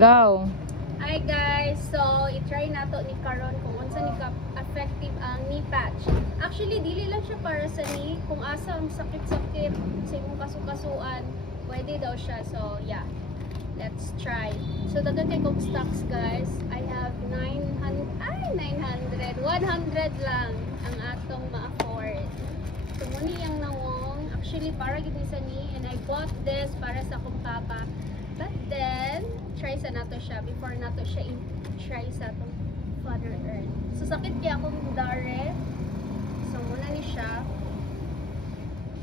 Go. Hi guys, so i-try nato ni karon kung unsa ni ka-effective ang knee patch. Actually, dili lang siya para sa knee. Kung asa ang sakit-sakit sa imong kasukasuan, pwede daw siya. So yeah, let's try. So daghan kay kog stocks guys. I have 900, 100 lang ang atong ma-afford. So muni yung nawong. Actually, para gid ni sa knee, and I bought this para sa akong papa. But then, try sa nato siya before nato siya i-try sa atong Father Earth. So, sakit kaya akong dare. So, muna ni siya.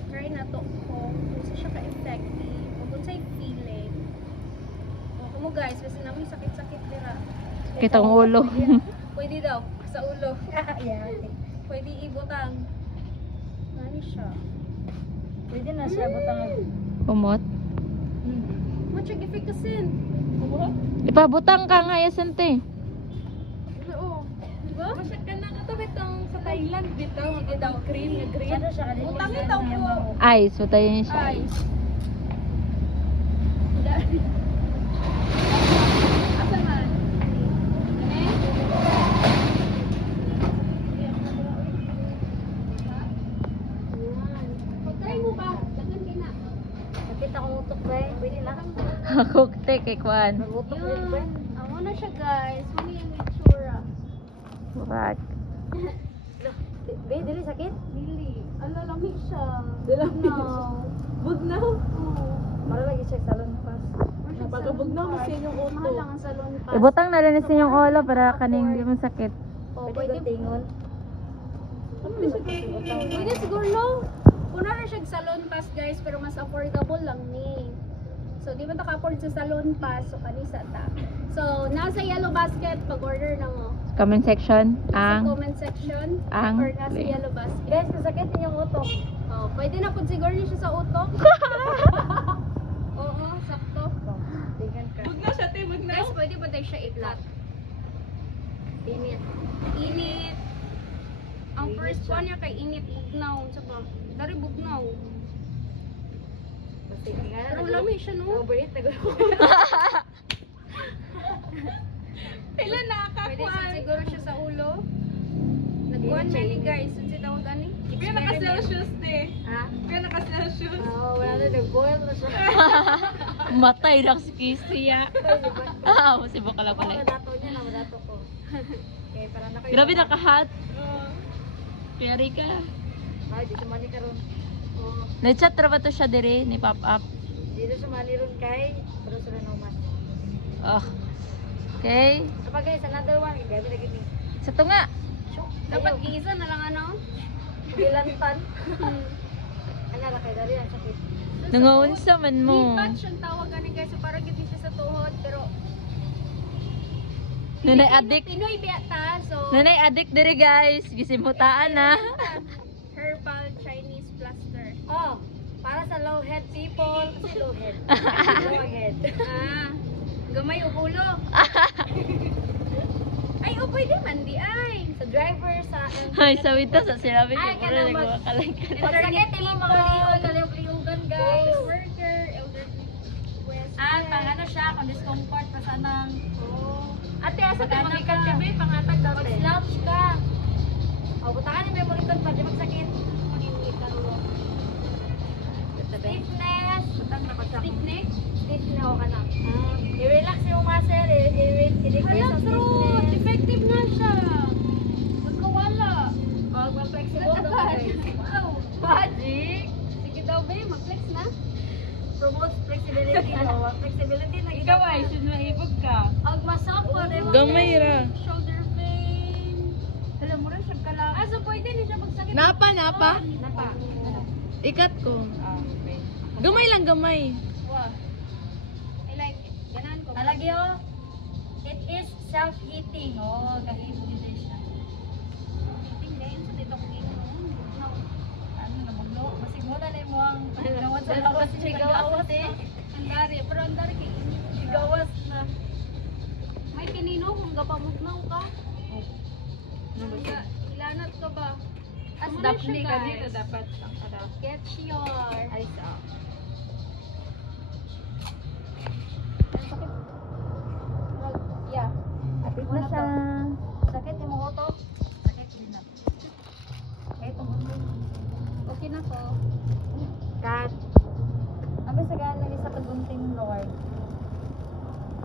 Try nato kung sa siya ka-effective. Kung sa'y feeling. O, kamo guys, kasi namin sakit-sakit dira. Kitang ulo. Pwede daw, sa ulo. Yeah. Pwede ibutang. Ano siya? Pwede na siya butang. Umot. Matchag efficacy. Ipabutang ka nga yasante. Oo. Diba? Masya ka na ito bitong sa Thailand bitaw Hindi daw. green na green. Ano siya kanina? Utangin daw po. Ice, patayin siya. Ice. Asa man? Pag-try mo ba? Dagan ka na. Nakita ko utok ba? Pwede lang. Kukte kay Kwan. Nagutok rin ba? Yun. Amo na siya guys. Muna yung itsura. Burak. Be, dili sakit? Really. Ala, lamig siya. Bugnaw. Bugnaw? Oo. Mara lagi check salon pas. Napagabugnaw kasi yung uto. Mahal lang ang salon pass. Ibutang na linis yung ulo para kaning di mo sakit. Oh, Pwede pwede. kong tingon. Pwede siguro no. Kuna na siya salon pass guys, pero mas affordable lang ni. So di ba naka-afford sa salon pass, so kanisa ta. So nasa yellow basket pag-order na mo. Comment section. Sa Ang. comment section Ang. or nasa yellow basket. Guys, nasakit niyo yung utok. Oh, pwede na pud siguro niya siya sa utok. Oo, sakto. Tingnan ka. Guys, pwede ba tayo siya i-flat? Init. Init. Ang first one niya kay init bugnaw, sa ba? Dari bugnaw. Basta nga. Pero lamig siya no. Overheat na gulo. Pila pwede siguro siya sa ulo. Nagkuhan na ni guys. Ano si tawag ani? Kaya naka-celsius eh. Ha? Kaya naka-celsius. Oo, wala na. Nag-boil na siya. Matay na si Kisiya. Ah, musibo ka lang Ako, pala. madato niya na. Madato ko. Okay, para na kayo. Grabe naka-hot. Piyari ka. Ay, di sumali ka ron. Oo. Na-chat ra ba to siya dire ni pop up? Di na sumali ron kay. Pero sila naman. Oh. Okay. Kapag guys, another one. Gabi lagi ni. Sa to nga. Dapat giisa na lang ano? Gilantan. Ano na kayo? Dari ang sakit. Nangunsa man mo. Knee-patch ang tawag ani guys. So para gid siya sa tuhod pero Nanay adik. Pinoy biyata. So Nanay adik dire guys. Gisimutaan na. herbal Chinese plaster. Oh, para sa low head people. Kasi low head. Low head. Ah, gamay o ulo. Ay, o pwede man di ay. Sa driver, sa... Ay, sawid to sa sinabi Ay, ko. kana Puro mag- nagwakalay ka. Pag sakit, yung mga liog, kaliog-liugan guys. Worker, elderly west. Ah, pang ano siya, kung discomfort, pa sanang... Oh. Ate, asa tayo Pag-ano magikat ka? ka, babe, pangatag daw, slouch ka. O, butakan yung memory card pa, di magsakit. Stiffness. Butang na magsakit. Stiffness? Stiffness, o ka na. I-relax yung muscle, i-decrease Hala, ang true. stiffness. Effective nga siya. Magkawala. O, mag-flexible daw ka, guys. Wow. Magic! Sige daw, babe. Mag-flex na. Promote flexibility, no? Flexibility na Ikaw ay, sin maibog ka. Ang masak pa rin. Gamay ra. Shoulder pain. Alam mo rin, siya ka lang. Ah, so pwede din siya magsakit. Napa. Napa. Ikat ko. Ah, okay. Gamay lang, gamay. Wow. I like it. Ganahan ko. Talagi oh. It is self-heating. Oh, kahit din siya. Tingnan sa dito kong ino. Ano na maglo? Masigmuna na mo ang gawas sa lawas. Sigawas eh. Ang dari. Pero ang dari kay inyo. Sigawas na. May kinino kung gapamugnaw ka. Ilanat ka ba? As Daphne ka dito dapat. Get your. Ay, sa. Sakit na siya. Sakit yung mga utot. Sakit din na. Kaya tumutong. Okay na po. Kat. Abi sa gana ni sa pagunting Lord.